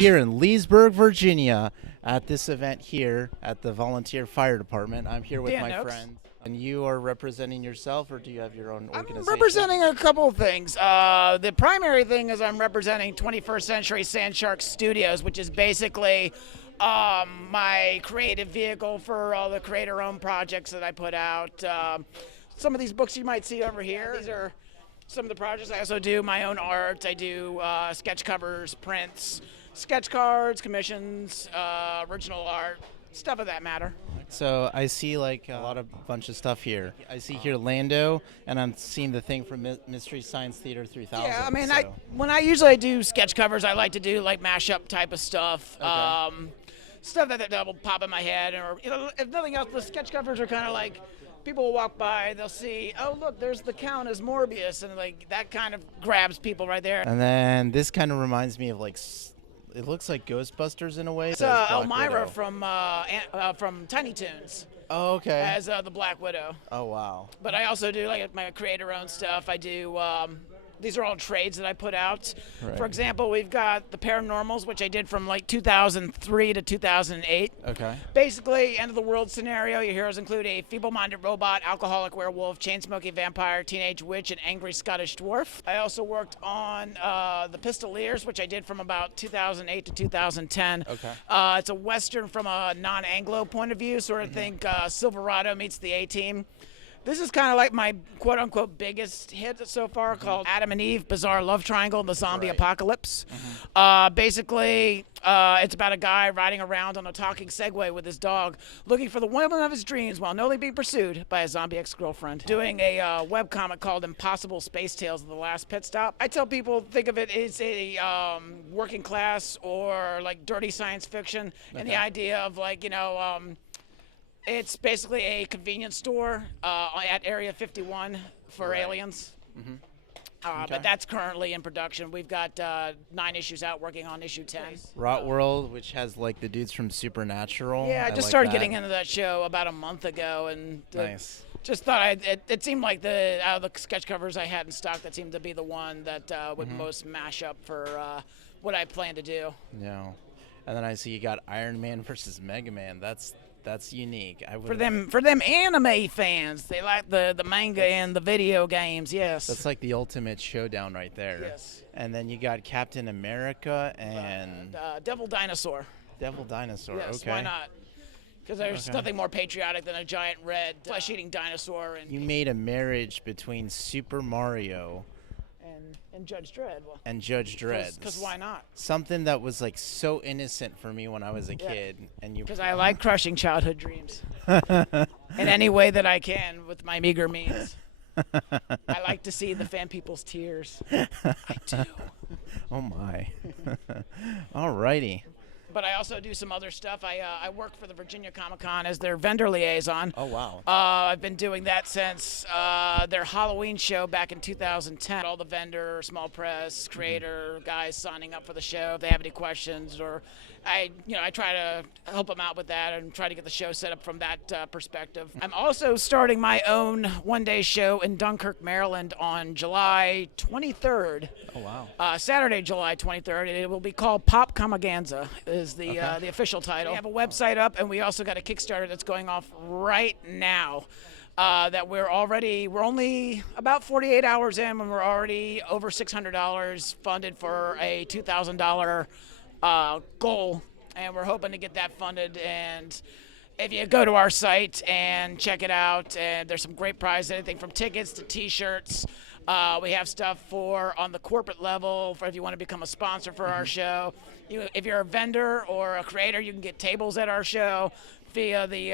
here in Leesburg, Virginia, at this event here at the Volunteer Fire Department. I'm here with Dan my Nokes. friend. And you are representing yourself, or do you have your own organization? I'm representing a couple of things. The primary thing is I'm representing 21st Century Sandshark Studios, which is basically my creative vehicle for all the creator-owned projects that I put out. Some of these books you might see over here, these are some of the projects. I also do my own art. I do sketch covers, prints, sketch cards, commissions, original art, stuff of that matter. So I see like bunch of stuff here. I see here Lando, and I'm seeing the thing from Mystery Science Theater 3000. Yeah, I mean, so. when I usually do sketch covers, I like to do like mashup type of stuff. Okay. Stuff that will pop in my head, or if nothing else, the sketch covers are kind of like people will walk by, they'll see, oh look, there's the Count as Morbius, and like that kind of grabs people right there. And then this kind of reminds me of like, it looks like Ghostbusters in a way. It's Elmira from Tiny Toons. Oh, okay. As the Black Widow. Oh, wow. But I also do like my creator-owned stuff. I do. These are all trades that I put out. Right. For example, we've got the Paranormals, which I did from like 2003 to 2008. Okay. Basically, end of the world scenario. Your heroes include a feeble-minded robot, alcoholic werewolf, chain-smoking vampire, teenage witch, and angry Scottish dwarf. I also worked on the Pistoliers, which I did from about 2008 to 2010. Okay. It's a Western from a non-Anglo point of view, sort of think Silverado meets the A-Team. This is kind of like my quote-unquote biggest hit so far, called Adam and Eve, Bizarre Love Triangle, the Zombie Apocalypse. Basically, it's about a guy riding around on a talking Segway with his dog, looking for the woman of his dreams while knowingly being pursued by a zombie ex-girlfriend. Doing a webcomic called Impossible Space Tales of the Last Pit Stop. I tell people, think of it as a working class or like dirty science fiction, and the idea of like, it's basically a convenience store at Area 51 for aliens. But that's currently in production. We've got 9 issues out, working on issue 10. Rot World, which has like the dudes from Supernatural. Yeah, I just started getting into that show about a month ago, and nice. Just thought it seemed like out of the sketch covers I had in stock, that seemed to be the one that would most mash up for what I plan to do. Yeah, and then I see you got Iron Man versus Mega Man. That's unique. For them anime fans, they like the manga and the video games. Yes, that's like the ultimate showdown right there. Yes. And then you got Captain America and Devil Dinosaur. Devil Dinosaur. Yes, okay. Why not? Because there's nothing more patriotic than a giant red flesh-eating dinosaur. And you made a marriage between Super Mario and Judge Dredd. And Judge Dredd. Because why not? Something that was like so innocent for me when I was a kid, and you. Because I like crushing childhood dreams in any way that I can with my meager means. I like to see the fan people's tears. I do. Oh my. Alrighty. But I also do some other stuff. I work for the Virginia Comic-Con as their vendor liaison. Oh, wow. I've been doing that since their Halloween show back in 2010. All the vendor, small press, creator guys signing up for the show if they have any questions, or I try to help them out with that and try to get the show set up from that perspective. I'm also starting my own one-day show in Dunkirk, Maryland on July 23rd. Oh, wow. Saturday, July 23rd. It will be called Pop Comaganza is the official title. We have a website up, and we also got a Kickstarter that's going off right now. That we're only about 48 hours in, and we're already over $600 funded for a $2,000 goal, and we're hoping to get that funded. And if you go to our site and check it out, and there's some great prizes, anything from tickets to t-shirts. We have stuff on the corporate level for if you want to become a sponsor for our show. If you're a vendor or a creator, you can get tables at our show via the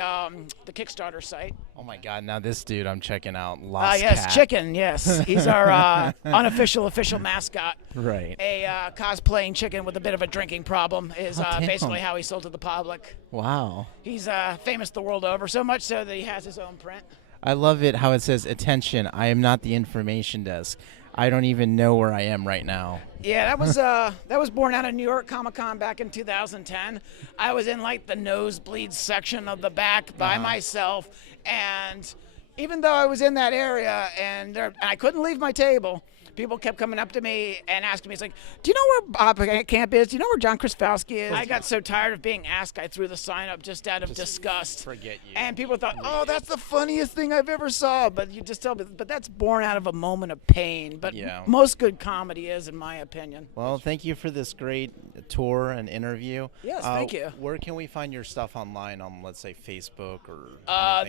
Kickstarter site. Oh my God! Now this dude I'm checking out. Lost Yes, Cat. Chicken. Yes, he's our unofficial mascot. Right. A cosplaying chicken with a bit of a drinking problem is basically how he's sold to the public. Wow. He's famous the world over, so much so that he has his own print. I love it how it says, "Attention! I am not the information desk. I don't even know where I am right now." Yeah, that was born out of New York Comic-Con back in 2010. I was in like the nosebleed section of the back by myself, and even though I was in that area and I couldn't leave my table, People kept coming up to me and asking me, it's like, do you know where Bob Camp is? Do you know where John Krasowski is? I got so tired of being asked, I threw the sign up just out of disgust. Forget you. And people thought, oh, that's the funniest thing I've ever saw. But you just tell me, but that's born out of a moment of pain. But most good comedy is, in my opinion. Well, thank you for this great tour and interview. Yes, thank you. Where can we find your stuff online on, let's say, Facebook or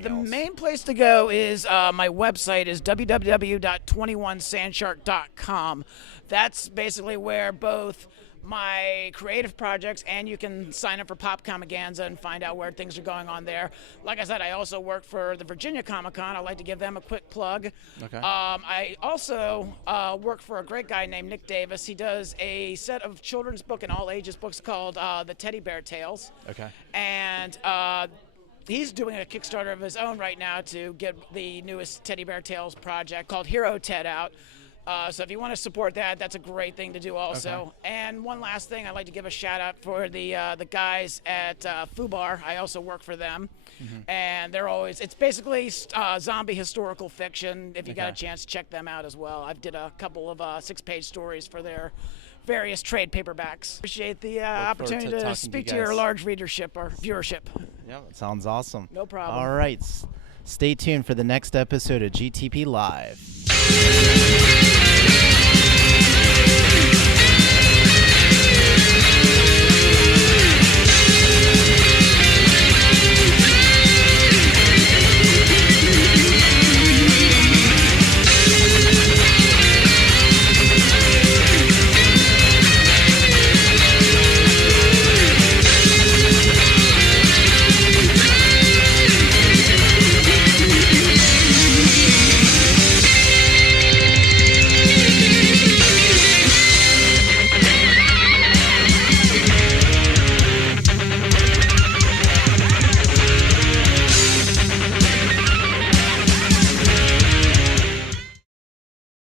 the main place to go is my website is www.21sandshark.com. That's basically where both my creative projects, and you can sign up for Pop Comicanza and find out where things are going on there. Like I said, I also work for the Virginia Comic Con. I'd like to give them a quick plug. Okay. I also work for a great guy named Nick Davis. He does a set of children's book and all ages books called The Teddy Bear Tales. Okay. And he's doing a Kickstarter of his own right now to get the newest Teddy Bear Tales project called Hero Ted out. So if you want to support that, that's a great thing to do also. Okay. And one last thing, I'd like to give a shout out for the guys at Fubar. I also work for them. Mm-hmm. And they're always, it's basically zombie historical fiction. If you got a chance, check them out as well. I've did a couple of 6-page stories for their various trade paperbacks. Appreciate the opportunity to speak to your large readership or viewership. Yeah, that sounds awesome. No problem. All right. Stay tuned for the next episode of GTP Live.